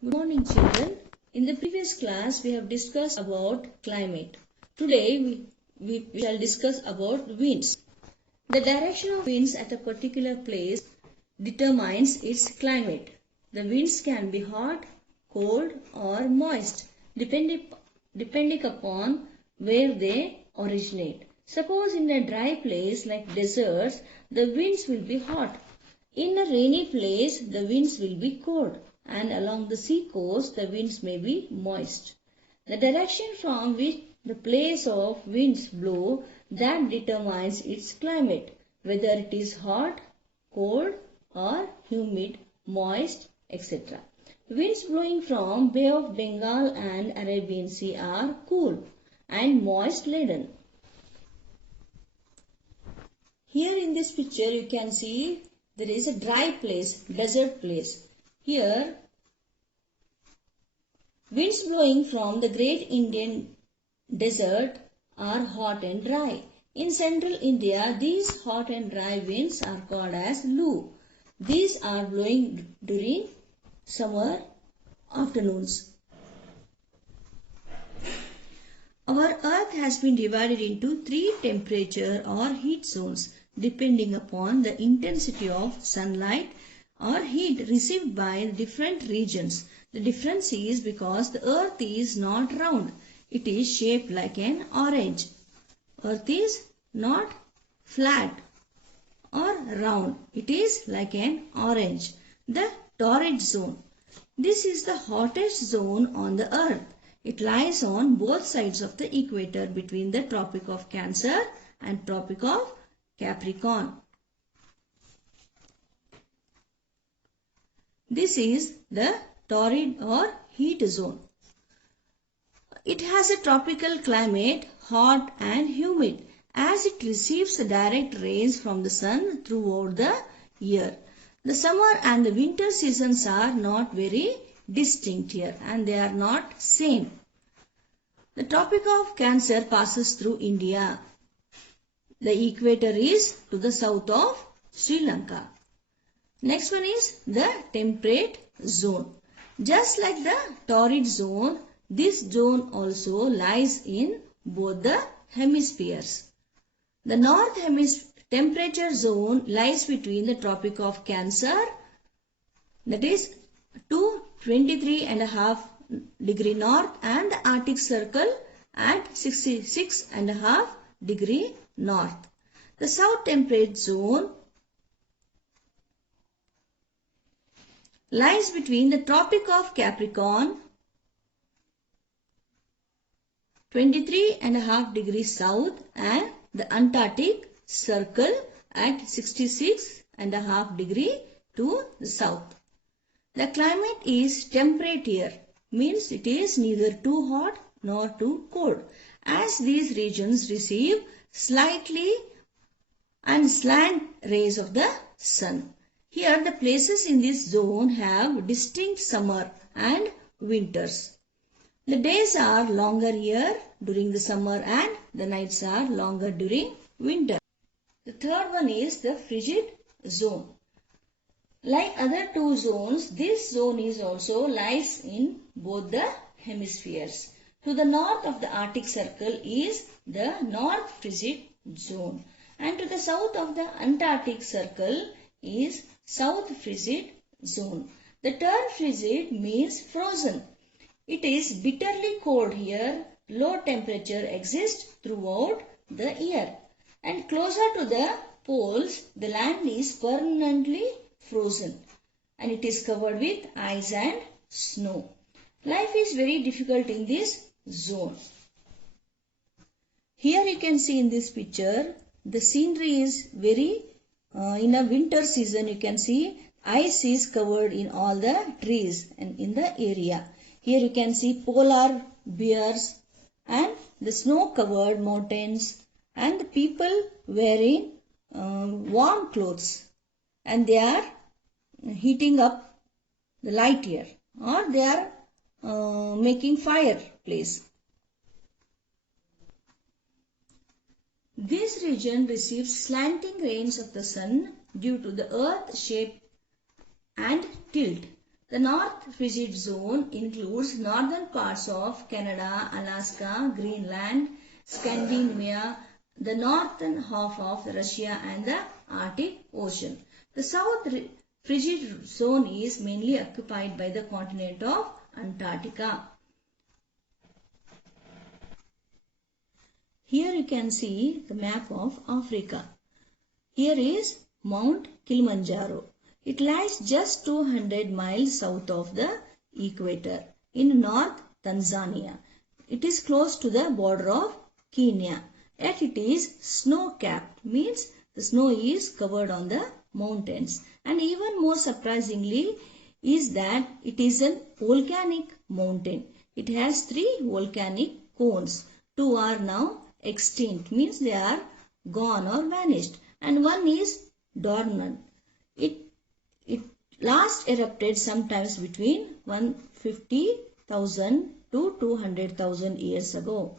Good morning, children. In the previous class, we have discussed about climate. Today, we shall discuss about winds. The direction of winds at a particular place determines its climate. The winds can be hot, cold, or moist, depending upon where they originate. Suppose in a dry place like deserts, the winds will be hot. In a rainy place, the winds will be cold, and along the sea coast, the winds may be moist. The direction from which the place of winds blow, that determines its climate, whether it is hot, cold, or humid, moist, etc. Winds blowing from Bay of Bengal and Arabian Sea are cool and moist laden. Here in this picture you can see there is a dry place, desert place. Here winds blowing from the great Indian desert are hot and dry. In central India, these hot and dry winds are called as Lu. These are blowing during summer afternoons. Our earth has been divided into 3 temperature or heat zones depending upon the intensity of sunlight or heat received by different regions. The difference is because the earth is not round. It is shaped like an orange. Earth is not flat or round. It is like an orange. The torrid zone. This is the hottest zone on the earth. It lies on both sides of the equator between the Tropic of Cancer and Tropic of Capricorn. This is the torrid or heat zone. It has a tropical climate, hot and humid, as it receives the direct rays from the sun throughout the year. The summer and the winter seasons are not very distinct here, and they are not same. The Tropic of Cancer passes through India. The equator is to the south of Sri Lanka. Next one is the temperate zone. Just like the torrid zone, this zone also lies in both the hemispheres. The north hemisphere temperature zone lies between the Tropic of Cancer, that is to 23.5 degree north, and the Arctic Circle at 66.5 degree north. The south temperate zone lies between the Tropic of Capricorn 23.5 degrees south and the Antarctic Circle at 66.5 degree to the south. The climate is temperate here, means it is neither too hot nor too cold, as these regions receive slightly and slant rays of the sun. Here the places in this zone have distinct summer and winters. The days are longer here during the summer and the nights are longer during winter. The third one is the frigid zone. Like other two zones, this zone is also lies in both the hemispheres. To the north of the Arctic Circle is the North Frigid Zone, and to the south of the Antarctic Circle is South Frigid Zone. The term frigid means frozen. It is bitterly cold here. Low temperature exists throughout the year. And closer to the poles, the land is permanently frozen and it is covered with ice and snow. Life is very difficult in this zone. Here you can see in this picture, the scenery is very, in a winter season you can see ice is covered in all the trees and in the area. Here you can see polar bears and the snow covered mountains and the people wearing warm clothes, and they are heating up the light here, or they are making fireplace. This region receives slanting rays of the sun due to the earth shape and tilt. The North Frigid Zone includes northern parts of Canada, Alaska, Greenland, Scandinavia, the northern half of Russia and the Arctic Ocean. The South Frigid Zone is mainly occupied by the continent of Antarctica. Here you can see the map of Africa. Here is Mount Kilimanjaro. It lies just 200 miles south of the equator in North Tanzania. It is close to the border of Kenya. Yet it is snow-capped, means the snow is covered on the mountains. And even more surprisingly is that it is a volcanic mountain. It has 3 volcanic cones. 2 are now extinct, means they are gone or vanished, and 1 is dormant. It last erupted sometimes between 150,000 to 200,000 years ago.